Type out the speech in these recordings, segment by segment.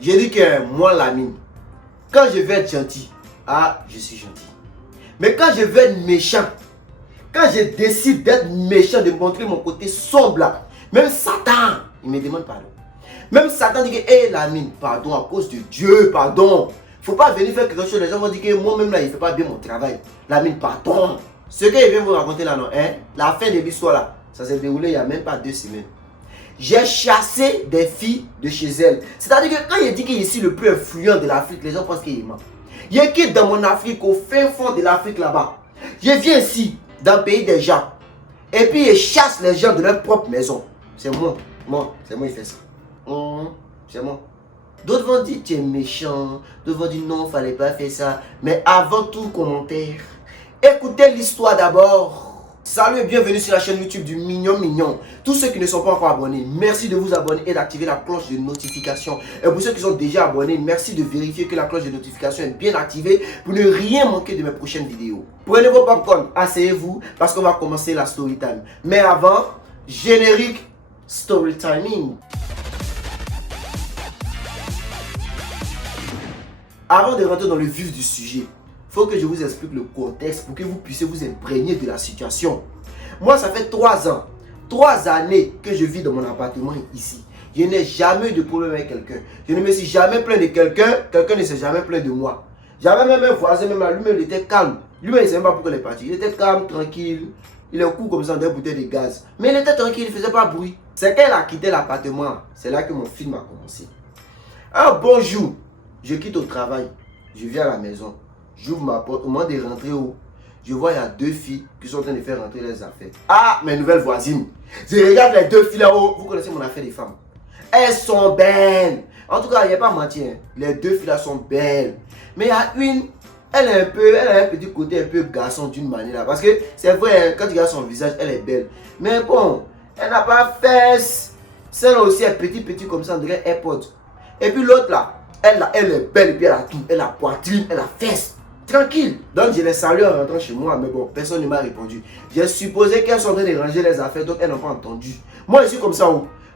J'ai dit que moi, Lamine, quand je vais être gentil, je suis gentil. Mais quand je vais être méchant, quand je décide d'être méchant, de montrer mon côté sombre là, même Satan, il me demande pardon. Même Satan dit que, hé Lamine, pardon, à cause de Dieu, pardon. Faut pas venir faire quelque chose, les gens vont dire que moi-même là, il ne fait pas bien mon travail. Lamine, pardon. Ce qu'il vient vous raconter là, non, hein, la fin de l'histoire là, ça s'est déroulé il n'y a même pas 2 semaines. J'ai chassé des filles de chez elles. C'est-à-dire que quand il dit qu'il est ici le plus influent de l'Afrique, les gens pensent qu'il est ment. Je quitte dans mon Afrique, au fin fond de l'Afrique là-bas. Je viens ici, dans le pays des gens. Et puis je chasse les gens de leur propre maison. C'est moi qui fais ça. C'est moi. D'autres vont dire tu es méchant. D'autres vont dire non, il ne fallait pas faire ça. Mais avant tout commentaire, écoutez l'histoire d'abord. Salut et bienvenue sur la chaîne YouTube du Mignon Mignon. Tous ceux qui ne sont pas encore abonnés, merci de vous abonner et d'activer la cloche de notification. Et pour ceux qui sont déjà abonnés, merci de vérifier que la cloche de notification est bien activée pour ne rien manquer de mes prochaines vidéos. Prenez vos popcorn, asseyez-vous parce qu'on va commencer la story time. Mais avant, générique story timing. Avant de rentrer dans le vif du sujet, il faut que je vous explique le contexte pour que vous puissiez vous imprégner de la situation. Moi, ça fait 3 ans, 3 années que je vis dans mon appartement ici. Je n'ai jamais eu de problème avec quelqu'un. Je ne me suis jamais plaint de quelqu'un, quelqu'un ne s'est jamais plaint de moi. J'avais même un voisin, lui-même, il était calme. Lui-même, il ne savait pas pourquoi il est parti. Il était calme, tranquille. Il est court comme ça dans une bouteille de gaz. Mais il était tranquille, il ne faisait pas bruit. C'est quand il a quitté l'appartement, c'est là que mon film a commencé. Un bonjour, je quitte au travail, je viens à la maison. J'ouvre ma porte, au moment de rentrer où je vois il y a 2 filles qui sont en train de faire rentrer les affaires. Mes nouvelles voisines. Je regarde les 2 filles là-haut. Vous connaissez mon affaire des femmes. Elles sont belles. En tout cas, il n'y a pas menti. Les 2 filles là sont belles. Mais il y a une, elle a un petit côté un peu garçon d'une manière là. Parce que c'est vrai, quand tu regardes son visage, elle est belle. Mais bon, elle n'a pas fesses. Celle-là aussi est petit comme ça, on dirait AirPods. Et puis l'autre là, elle est belle et puis elle a tout. Elle a poitrine, elle a fesses. Tranquille. Donc je les salue en rentrant chez moi, mais bon, personne ne m'a répondu. J'ai supposé qu'elles sont en train de ranger les affaires, donc elles n'ont pas entendu. Moi, je suis comme ça.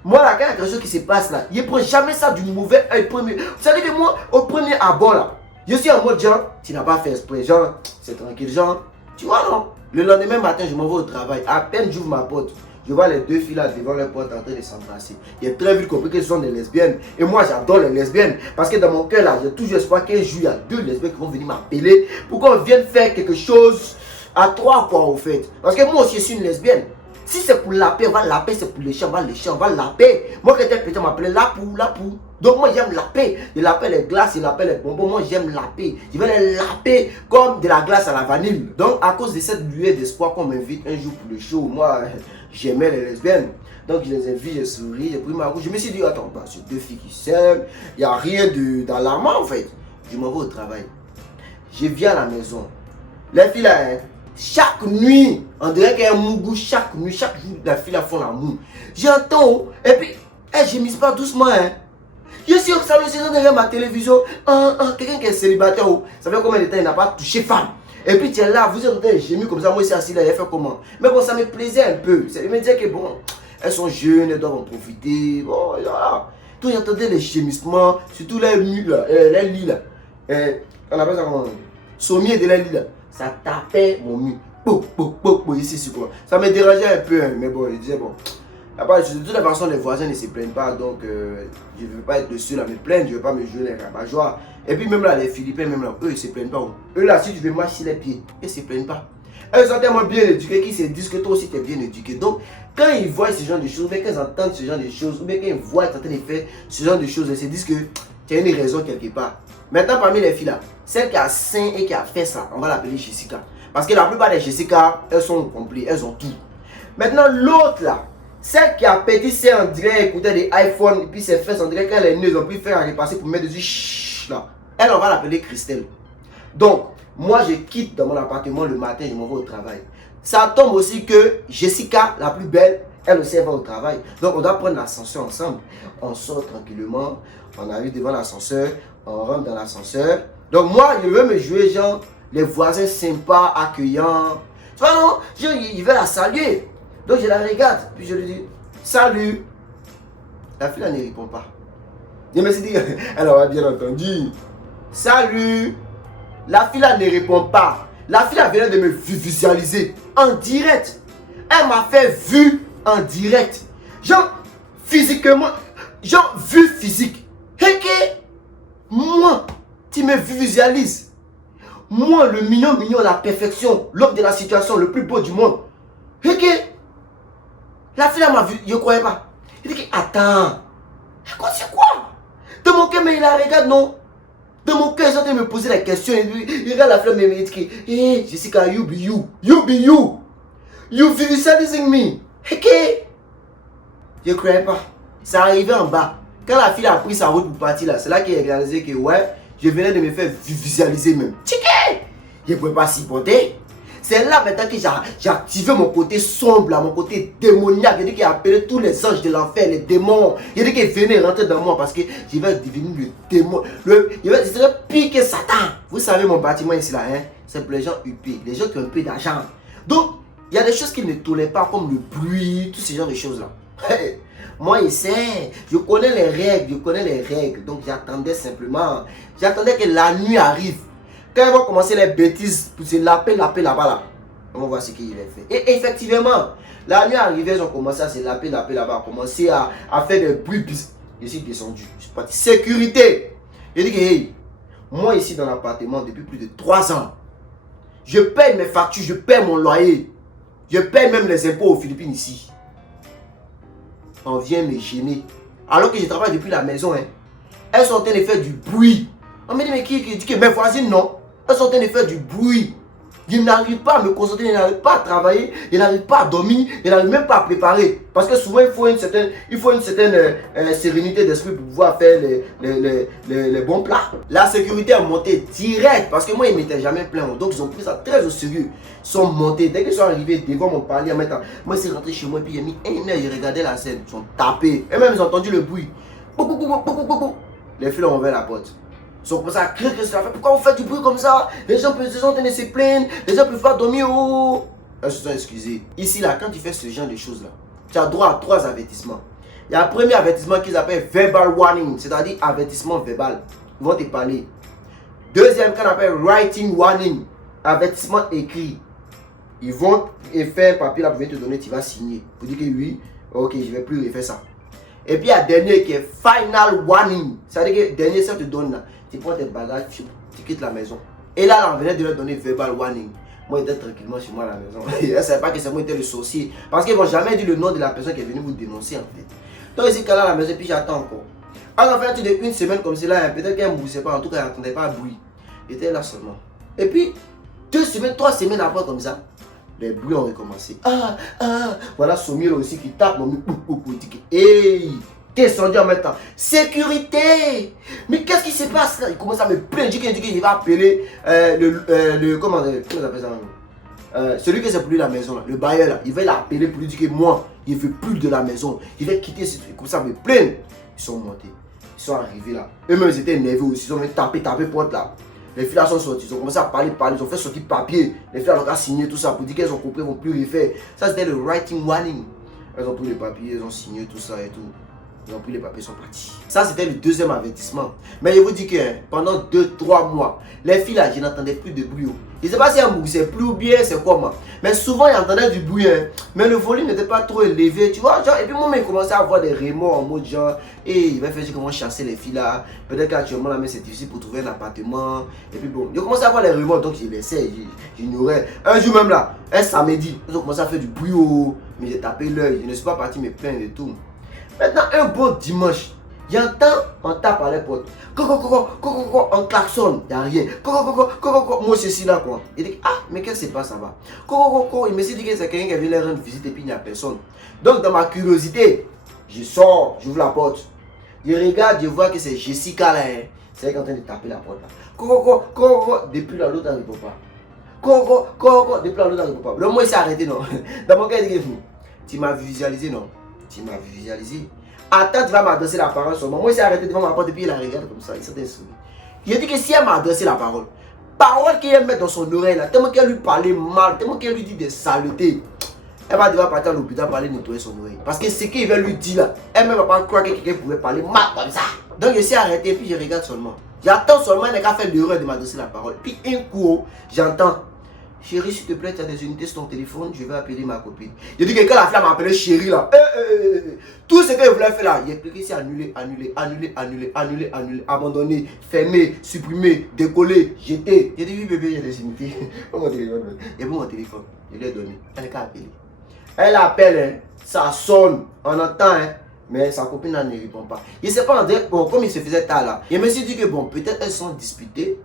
Moi, là, quand il y a quelque chose qui se passe là, je ne prends jamais ça du mauvais œil premier. Vous savez que moi, au premier abord là, je suis en mode genre, tu n'as pas fait exprès, genre, c'est tranquille, genre, tu vois non. Le lendemain matin, je m'en vais au travail. À peine j'ouvre ma porte, je vois les 2 filles là devant leur porte en train de s'embrasser. J'ai très vite compris que ce sont des lesbiennes. Et moi, j'adore les lesbiennes. Parce que dans mon cœur là, j'ai toujours espoir qu'un jour, il y a 2 lesbiennes qui vont venir m'appeler pour qu'on vienne faire quelque chose à 3 quoi au fait. Parce que moi aussi, je suis une lesbienne. Si c'est pour la paix, on va la paix. C'est pour les chiens, on va les chiens, on va la paix. Moi, quand j'étais petit, on m'appelait la pou. Donc moi, j'aime la paix. Je l'appelle les glaces, je l'appelle les bonbons. Moi, j'aime la paix. Je vais les laper comme de la glace à la vanille. Donc, à cause de cette lueur d'espoir qu'on m'invite un jour pour le show, moi, j'aimais les lesbiennes. Donc, je les invite, je souris, j'ai pris ma route. Je me suis dit, attends, c'est 2 filles qui s'aiment. Il n'y a rien d'alarmant en fait. Je m'en vais au travail. Je viens à la maison. Les filles là, chaque nuit, on dirait qu'il y a un mougou chaque nuit, chaque jour, les filles là font l'amour. J'entends, et puis, elles gémissent pas doucement, Je suis au salon, c'est derrière ma télévision. Quelqu'un qui est célibataire, ça fait combien de temps il n'a pas touché femme. Et puis tu es là, vous êtes en train de gémir comme ça, moi aussi assis là, il a fait comment. Mais bon, ça me plaisait un peu. Ça me disait que bon, elles sont jeunes, elles doivent en profiter. Bon, voilà. Tout j'entendais les gémissements, surtout les lits là, on appelle ça comment? Sommier de les lits là. Ça tapait mon mur. Ici, c'est quoi. Ça me dérangeait un peu, mais bon, je disais bon. De toute façon, les voisins ne se plaignent pas, donc je ne veux pas être le seul à me plaindre, je ne veux pas me jouer les rabat-joie. Et puis même là, les Philippins, même là, eux, ils ne se plaignent pas. Eux là, si tu veux marcher les pieds, ils ne se plaignent pas. Eux sont tellement bien éduqués qu'ils se disent que toi aussi tu es bien éduqué. Donc, quand ils voient ce genre de choses, ou bien quand ils entendent ce genre de choses, ou bien quand ils voient que tu es en train de faire ce genre de choses, ils se disent que tu as une raison quelque part. Maintenant, parmi les filles là, celle qui a sein et qui a fait ça, on va l'appeler Jessica. Parce que la plupart des Jessica, elles sont complètes, elles ont tout. Maintenant, l'autre là, celle qui a pété ses en direct, écouter des iPhones, et puis ses fesses en direct, quand elle est née, ils ont pu faire un repasser pour mettre dessus, chut, là. Elle, on va l'appeler Christelle. Donc, moi, je quitte dans mon appartement le matin, je m'en vais au travail. Ça tombe aussi que Jessica, la plus belle, elle aussi, elle va au travail. Donc, on doit prendre l'ascenseur ensemble. On sort tranquillement, on arrive devant l'ascenseur, on rentre dans l'ascenseur. Donc, moi, je veux me jouer, genre, les voisins sympas, accueillants. Tu vois, non? Genre, il veut la saluer. Donc je la regarde, puis je lui dis, salut. La fille, elle ne répond pas. Je me suis dit, elle aura bien entendu. Salut. La fille là ne répond pas. La fille là venait de me visualiser en direct. Elle m'a fait vue en direct. Genre, physiquement, genre, vue physique. Et que, moi, tu me visualises. Moi, le mignon, la perfection, l'homme de la situation, le plus beau du monde. Et que, la fille là m'a vu, je ne croyais pas. Il dit que, attends, c'est quoi? De mon cœur, mais il la regarde, non? De mon cœur, ils sont en train de me poser la question. Il regarde la flamme et il dit que, hey, Jessica, you be you. You be you. You visualizing me. Ok. Je ne croyais pas. Ça arrivait en bas. Quand la fille a pris sa route pour partir là, c'est là qu'il a réalisé que, ouais, je venais de me faire visualiser même. Tchiké. Je ne pouvais pas s'y porter. C'est là maintenant que j'ai activé mon côté sombre, là, mon côté démoniaque. Il dit qu'il a appelé tous les anges de l'enfer, les démons. Il dit qu'il venait rentrer dans moi parce que je vais devenir le démon. Il va pire que Satan. Vous savez mon bâtiment ici là, hein, c'est pour les gens huppés, les gens qui ont un peu d'argent. Donc, il y a des choses qu'ils ne tolèrent pas comme le bruit, tous ces genres de choses là. Moi, je connais les règles. Donc, j'attendais simplement. J'attendais que la nuit arrive. Quand ils vont commencer les bêtises pour se laper là-bas là, on va voir ce qu'ils vont faire. Et effectivement, la nuit arrivée, ils ont commencé à se laper là-bas, commencé à faire des bruits. Je suis descendu. Je suis parti. Sécurité. Je dis que, hey, moi ici dans l'appartement depuis plus de 3 ans, je paye mes factures, je paye mon loyer, je paye même les impôts aux Philippines ici. On vient me gêner. Alors que je travaille depuis la maison, hein. Elles sont en train de faire du bruit. On me dit, mais qui dit que mes voisines, non? Elles sont en train de faire du bruit. Je n'arrive pas à me concentrer, je n'arrive pas à travailler, je n'arrive pas à dormir, je n'arrive même pas à préparer. Parce que souvent, il faut une certaine sérénité d'esprit pour pouvoir faire les bons plats. La sécurité est montée direct parce que moi, ils ne m'étaient jamais plaint. Donc, ils ont pris ça très au sérieux. Ils sont montés. Dès qu'ils sont arrivés devant mon palier, moi, je suis rentré chez moi et puis j'ai mis une heure, j'ai regardé la scène. Ils sont tapés. Et même, ils ont entendu le bruit. Les filles ont ouvert la porte. Ils sont commencé à crier que cela fait. Pourquoi vous faites du bruit comme ça? Les gens sont en train de se plaindre. Les gens peuvent pas dormir. Oh. Elles se sont excusées. Ici, là, quand tu fais ce genre de choses-là, tu as droit à 3 avertissements. Il y a un premier avertissement qu'ils appellent verbal warning, c'est-à-dire avertissement verbal. Ils vont te parler. Deuxième qu'on appelle writing warning, avertissement écrit. Ils vont faire un papier là pour te donner, tu vas signer. Pour dire que oui, ok, je ne vais plus refaire ça. Et puis il y a dernier qui est final warning. C'est-à-dire que dernier, ça te donne là. Tu prends tes bagages, tu quittes la maison. Et là, on venait de leur donner verbal warning. Moi, j'étais tranquillement chez moi à la maison. Je ne savais pas que c'est moi qui étais le sorcier. Parce qu'ils ne vont jamais dire le nom de la personne qui est venue vous dénoncer en fait. Donc, ici, quand là à la maison, puis j'attends encore. Alors, en fait, de une semaine comme cela, peut-être qu'elle ne bougeait pas. En tout cas, elle n'entendait pas bruit. J'étais là seulement. Et puis, 2 semaines, 3 semaines après, comme ça, les bruits ont recommencé. Voilà Sommier aussi qui tape mon micro. Hey! Descendu en même temps. Sécurité! Mais qu'est-ce qui se passe là? Il commence à me plaindre. Il dit qu'il va appeler comment on appelle ça? Celui qui s'est pour lui la maison là, le bailleur là. Il va l'appeler pour lui dire que moi, il ne veut plus de la maison. Il va quitter ce truc. Comme ça, me plaindre. Ils sont montés. Ils sont arrivés là. Eux-mêmes, ils étaient énervés aussi. Ils ont tapé porte là. Les filles là sont sorties. Ils ont commencé à parler. Ils ont fait sortir papier. Les filles là ont signé tout ça pour dire qu'elles ont compris, ils ne vont plus refaire. Ça, c'était le writing warning. Elles ont pris les papiers, elles ont signé tout ça et tout. Ils ont pris les papiers, ils sont partis. Ça, c'était le deuxième avertissement. Mais je vous dis que pendant 2-3 mois, les filles là, je n'entendais plus de bruit. Je ne sais pas si un bruit, c'est plus ou bien, c'est comment. Mais souvent, ils entendaient du bruit. Hein. Mais le volume n'était pas trop élevé, tu vois. Genre, et puis moi, il commençait à avoir des remords en mode genre, et il va faire comment chasser les filles là. Peut-être qu'actuellement, là, c'est difficile pour trouver un appartement. Et puis bon, je commençais à avoir des remords, donc je laissais, j'ignorais. Un jour même là, un samedi, ils ont commencé à faire du bruit. Mais j'ai tapé l'œil, je ne suis pas parti me plaindre et tout. Maintenant, un bon dimanche, j'entends, on tape à la porte. On klaxonne, il n'y a rien. Moi, ceci là quoi. Il dit, mais qu'est-ce qui se passe là-bas? Il me dit que c'est quelqu'un qui vient leur rendre visite et puis il n'y a personne. Donc, dans ma curiosité, je sors, j'ouvre la porte. Je regarde, je vois que c'est Jessica là. C'est elle qui est en train de taper la porte là. Depuis là, l'autre n'arrive pas. Depuis là, l'autre n'arrive pas. Le moi, il s'est arrêté, non. Dans mon cas, il dit, tu m'as visualisé, non? Tu m'as visualisé. Attends, tu vas m'adresser la parole seulement. Moi, il s'est arrêté devant ma porte et puis il la regarde comme ça. Il s'est souri. Il a dit que si elle m'a adressé la parole qu'elle met dans son oreille là, tellement qu'elle lui parlait mal, tellement qu'elle lui dit des saletés, elle va devoir partir à l'hôpital pour aller nettoyer son oreille. Parce que ce qu'il va lui dire là, elle ne va pas croire que quelqu'un pouvait parler mal comme ça. Donc je suis arrêté, puis je regarde seulement. J'attends seulement, il n'a qu'à faire l'erreur de m'adresser la parole. Puis un coup, j'entends. Chérie, s'il te plaît, tu as des unités sur ton téléphone, je vais appeler ma copine. Je dis que quand la femme m'a appelé chérie là, tout ce qu'elle voulait faire là, il a cliqué sur annuler, annuler, annuler, annuler, annuler, annuler, abandonner, fermer, supprimer, décoller, jeter. J'ai dit oui bébé, il y a des unités. Prends mon téléphone. Il a pris mon téléphone, je lui ai donné. Elle n'a qu'à appeler. Elle appelle, hein, ça sonne, on entend, hein, mais sa copine ne répond pas. Il ne sait pas, bon, comme il se faisait tard là, je me suis dit que bon, peut-être elles sont disputées.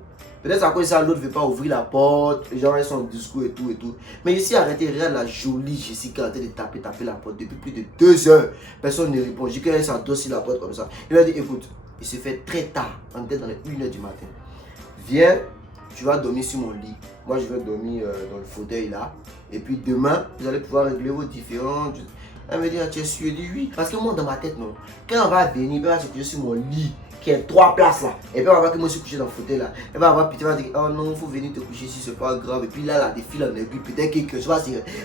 Peut-être à cause de ça, l'autre ne veut pas ouvrir la porte, genre elles sont en discours et tout et tout. Mais ici, arrêtez, regarde la jolie Jessica en train de taper la porte depuis plus de 2 heures. Personne ne répond. J'ai qu'elle s'endosse sur la porte comme ça. Il m'a dit, écoute, il se fait très tard, on était dans les 1h du matin. Viens, tu vas dormir sur mon lit. Moi, je vais dormir dans le fauteuil là. Et puis demain, vous allez pouvoir régler vos différends. Elle me dit, ah, tu es sûr? Je dis oui. Parce que moi, dans ma tête, non. Quand on va venir, elle va se coucher sur mon lit. Qui est 3 places là. Et puis on va voir que moi je suis couché dans le fauteuil là. Elle va avoir pitié, elle va dire oh non, il faut venir te coucher ici, c'est pas grave. Et puis là, là, des fils en aiguille, peut-être que quelque chose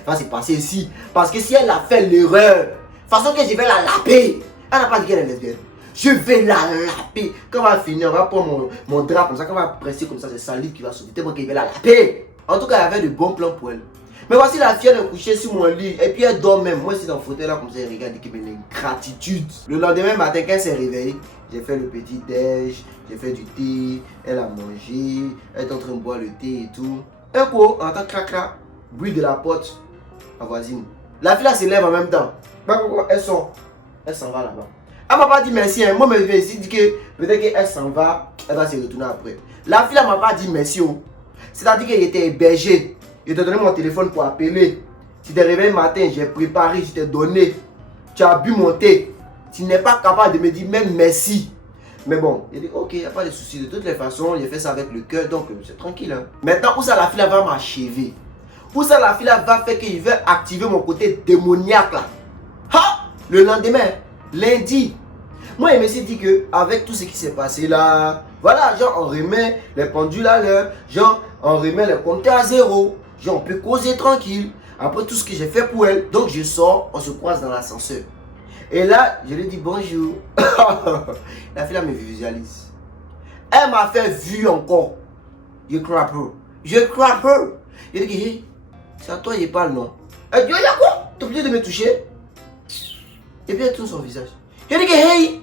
va se passer ici. Parce que si elle a fait l'erreur, façon que je vais la laper. Elle n'a pas dit qu'elle est lesbienne. Je vais la laper. Quand on va finir, on va prendre mon drap comme ça, quand on va presser comme ça, c'est salive qui va sauter. Tellement qu'elle va la laper. En tout cas, il y avait de bons plans pour elle. Mais voici la fille, elle est couchée sur mon lit et puis elle dort même. Moi, je suis dans le fauteuil là, comme ça, elle regarde, elle a une gratitude. Le lendemain matin, quand elle s'est réveillée, j'ai fait le petit déj, j'ai fait du thé, elle a mangé, elle est en train de boire le thé et tout. Un coup, on entend crac crac, bruit de la porte, la voisine. La fille là se lève en même temps. Elle sort, elle s'en va là-bas. Elle m'a pas dit merci, hein. Moi je me suis dit que peut-être qu'elle s'en va, elle va se retourner après. La fille là m'a pas dit merci. Oh. C'est-à-dire qu'elle était hébergée. Je t'ai donné mon téléphone pour appeler. Tu t'es réveillé le matin, j'ai préparé, je t'ai donné. Tu as bu mon thé. Tu n'es pas capable de me dire même merci. Mais bon, il dit ok, il n'y a pas de souci. De toutes les façons, j'ai fait ça avec le cœur, donc c'est tranquille. Hein. Maintenant, où ça la fille va m'achever? Où ça la fille va faire qu'il va activer mon côté démoniaque là? Ha! Le lendemain, lundi. Moi, je me suis dit que avec tout ce qui s'est passé là, voilà, genre on remet les pendules à l'heure, genre on remet les compteurs à zéro, genre on peut causer tranquille. Après tout ce que j'ai fait pour elle, donc je sors, on se croise dans l'ascenseur. Et là, je lui dis bonjour. La fille là me visualise. Elle m'a fait vu encore. Je crois peu. Je crois peu. Je lui dis, hey, c'est à toi il parle non. Elle dit, il y a quoi? T'es obligé de me toucher? Et puis elle tourne son visage. Je lui dis, hey,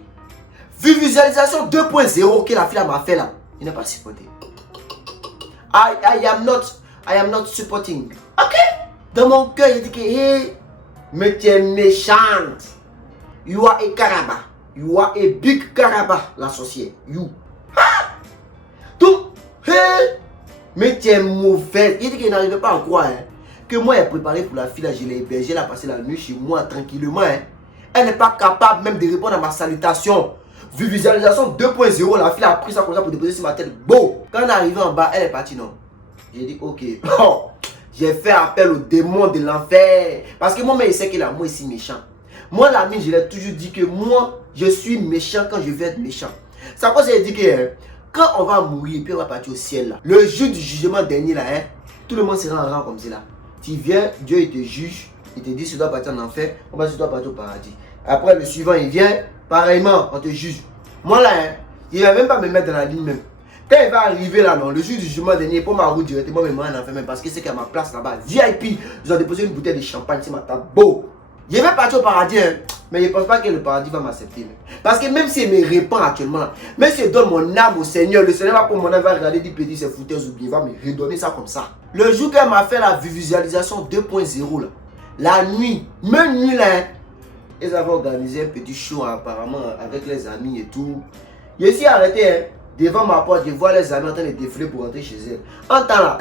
visualisation 2.0 que la fille là m'a fait là. Il n'a pas supporté. I am not supporting. Ok? Dans mon cœur, il dit que, hey, mais tu es méchante. You are a caraba. You are a big caraba, l'associé. You. Ha! Donc, hey, mais tu es mauvaise. Il dit qu'il n'arrivait pas à croire hein, que moi, elle est préparée pour la fille, là, je l'ai hébergée, elle a passé la nuit chez moi tranquillement. Hein. Elle n'est pas capable même de répondre à ma salutation. Visualisation 2.0, la fille a pris ça comme ça pour déposer sur ma tête. Bon, quand on est arrivé en bas, elle est partie, non. J'ai dit, ok. Oh, j'ai fait appel au démon de l'enfer. Parce que moi-même, il sait que là, moi, ici, méchant. Moi, l'ami, je l'ai toujours dit que moi, je suis méchant quand je veux être méchant. C'est à quoi j'ai dit que hein, quand on va mourir, puis on va partir au ciel, là, le jour du jugement dernier, là, hein, tout le monde sera en rang comme ça. Là. Tu viens, Dieu, il te juge, il te dit, tu dois partir en enfer, on va tu dois partir au paradis. Après, le suivant, il vient, pareillement, on te juge. Moi, là, hein, il ne va même pas me mettre dans la ligne même. Quand il va arriver là, non, le jour du jugement dernier, pour ma route directement, mais moi, en enfer même, parce que c'est qu'à ma place là-bas, VIP, ils ont déposé une bouteille de champagne sur ma table. Beau. Je vais partir au paradis, hein, mais je ne pense pas que le paradis va m'accepter. Parce que même si il me répand actuellement, même si je donne mon âme au Seigneur, le Seigneur va pour mon âme, va regarder des petits, c'est fouteurs ou bien, il va me redonner ça comme ça. Le jour qu'elle m'a fait la visualisation 2.0, là, la nuit, même nuit là, hein, ils avaient organisé un petit show apparemment avec les amis et tout. Je suis arrêté hein, devant ma porte, je vois les amis en train de défiler pour rentrer chez elles. En temps là,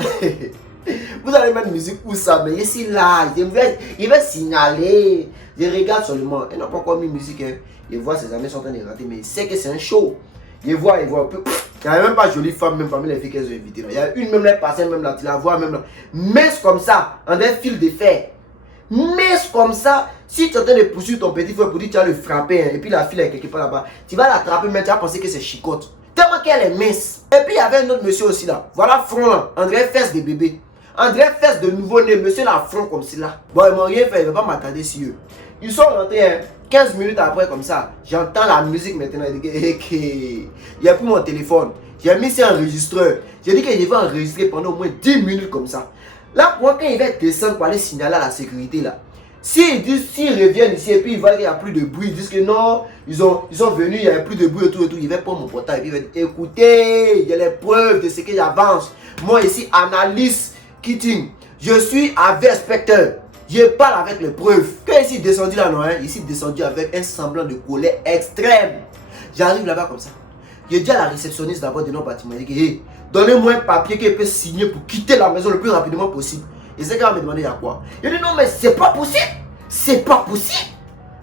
vous allez mettre musique où ça, mais je suis là, je vais signaler. Je regarde seulement, ils n'ont pas encore mis musique. Hein. Je vois ses amis sont en train de rentrer, mais c'est que c'est un show. Je vois, il n'y a même pas jolie femme, même parmi les filles qu'elles ont invitées. Il y a une même là, passée, même là, tu la vois, même là. Mais comme ça, en un fil de fer. Mais comme ça, si tu es en train de poursuivre ton petit frère pour dire que tu vas le frapper, hein, et puis la fille est quelque part là-bas, tu vas l'attraper, mais tu vas penser que c'est chicotte. Tellement qu'elle est mince. Et puis il y avait un autre monsieur aussi là. Voilà front là. André Fesse de bébé. André Fesse de nouveau-né. Monsieur là, front comme cela. Bon, ils m'ont rien fait. Il ne va pas m'attarder sur eux. Ils sont rentrés, hein. 15 minutes après, comme ça, j'entends la musique maintenant. Il n'y a plus mon téléphone. J'ai mis ça enregistreur. J'ai dit que je vais enregistrer pendant au moins 10 minutes comme ça. Là, moi, quand il va descendre pour aller signaler à la sécurité, là, s'ils reviennent ici et puis ils voient qu'il n'y a plus de bruit, ils disent que non, ils sont venus, il n'y a plus de bruit et tout, il va prendre mon portable et puis il va dire, écoutez, il y a les preuves de ce que j'avance. Moi ici, analyste Keating, je suis avec inspecteur. Je parle avec les preuves. Quand ici descendu là, non, hein, ici descendu avec un semblant de colère extrême. J'arrive là-bas comme ça. Je dis à la réceptionniste d'abord de nos bâtiments, je dis, hey, donnez-moi un papier qu'elle peut signer pour quitter la maison le plus rapidement possible. Et c'est qu'elle va me demander à quoi. Je dis non, mais c'est pas possible. C'est pas possible.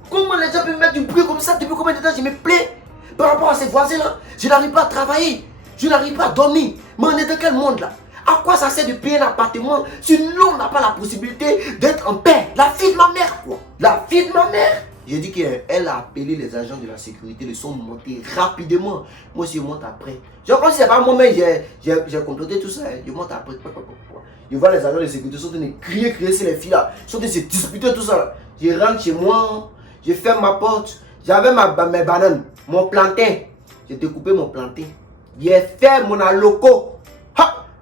Comment les gens peuvent mettre du bruit comme ça? Depuis combien de temps je me plais par rapport à ces voisins-là? Je n'arrive pas à travailler. Je n'arrive pas à dormir. Mais on est dans quel monde là? À quoi ça sert de payer un appartement si l'on n'a pas la possibilité d'être en paix? La fille de ma mère, quoi. La fille de ma mère. J'ai dit qu'elle a appelé les agents de la sécurité, ils sont montés rapidement. Moi aussi, je monte après. Je pense que c'est pas moi-même, j'ai comploté tout ça. Je monte après. Je vois les agents de sécurité sont en train de crier sur les filles là. Ils sont en train de se disputer tout ça là. Je rentre chez moi, je ferme ma porte. J'avais mes bananes, mon plantain. J'ai découpé mon plantain. J'ai fait mon aloco.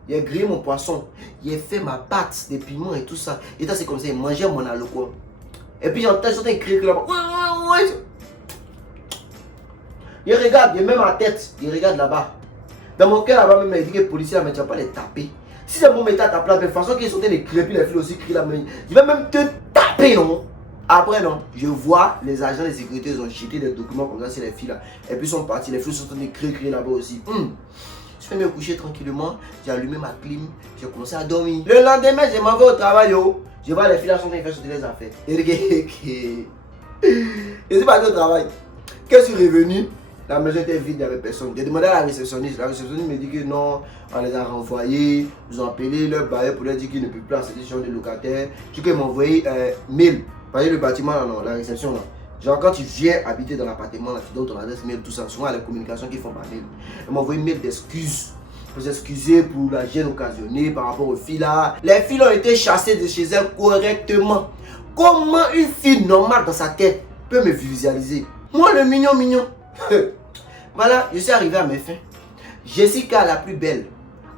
J'ai grillé mon poisson. J'ai fait ma pâte, des piments et tout ça. Et ça, c'est comme ça, j'ai mangé mon aloco. Et puis j'entends un cri là-bas. Je regarde, je mets ma tête, je regarde là-bas. Dans mon cœur là-bas, même, il dit que les policiers là, mais tu vas pas les taper. Si c'est bon, mettre à ta place, de toute façon qu'ils sont en train de crier, puis les filles aussi crient là, mais je vais même te taper, non? Après, non, je vois les agents de sécurité, ils ont jeté des documents comme ça sur les filles là. Et puis ils sont partis, les filles sont en train de crier là-bas aussi. Je suis me coucher tranquillement, j'ai allumé ma clim, j'ai commencé à dormir. Le lendemain, je m'en vais au travail, yo. Je vois les filles là sont en train de faire sauter les affaires. Je suis parti au travail. Quand je suis revenu, la maison était vide, il n'y avait personne. J'ai demandé à la réceptionniste. La réceptionniste me dit que non, on les a renvoyés. Ils ont appelé leur bailleur pour leur dire qu'ils ne peuvent plus accepter ce genre de locataires. Ils m'ont envoyé mail. Vous voyez le bâtiment là, non, la réception là. Genre quand tu viens habiter dans l'appartement là, tu donnes ton adresse mail, tout ça. Souvent les communications qu'ils font par mail. Ils m'ont envoyé mail d'excuses. Pour s'excuser pour la gêne occasionnée par rapport aux filles là. Les filles ont été chassées de chez elles correctement. Comment une fille normale dans sa tête peut me visualiser? Moi le mignon. Voilà, je suis arrivé à mes fins. Jessica la plus belle,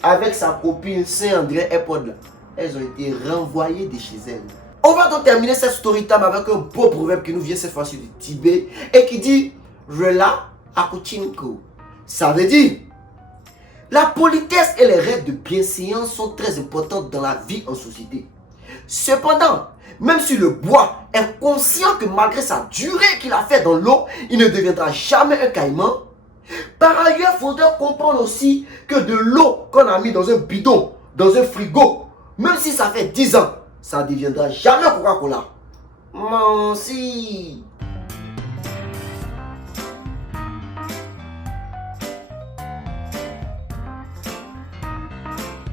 avec sa copine Saint-André Airpod là, elles ont été renvoyées de chez elles. On va donc terminer cette story time avec un beau proverbe qui nous vient cette fois-ci du Tibet et qui dit Rela Akuchinko. Ça veut dire la politesse et les règles de bienséance sont très importantes dans la vie en société. Cependant, même si le bois est conscient que malgré sa durée qu'il a fait dans l'eau, il ne deviendra jamais un caïman. Par ailleurs, il faudrait comprendre aussi que de l'eau qu'on a mis dans un bidon, dans un frigo, même si ça fait 10 ans, ça ne deviendra jamais Coca-Cola. Merci.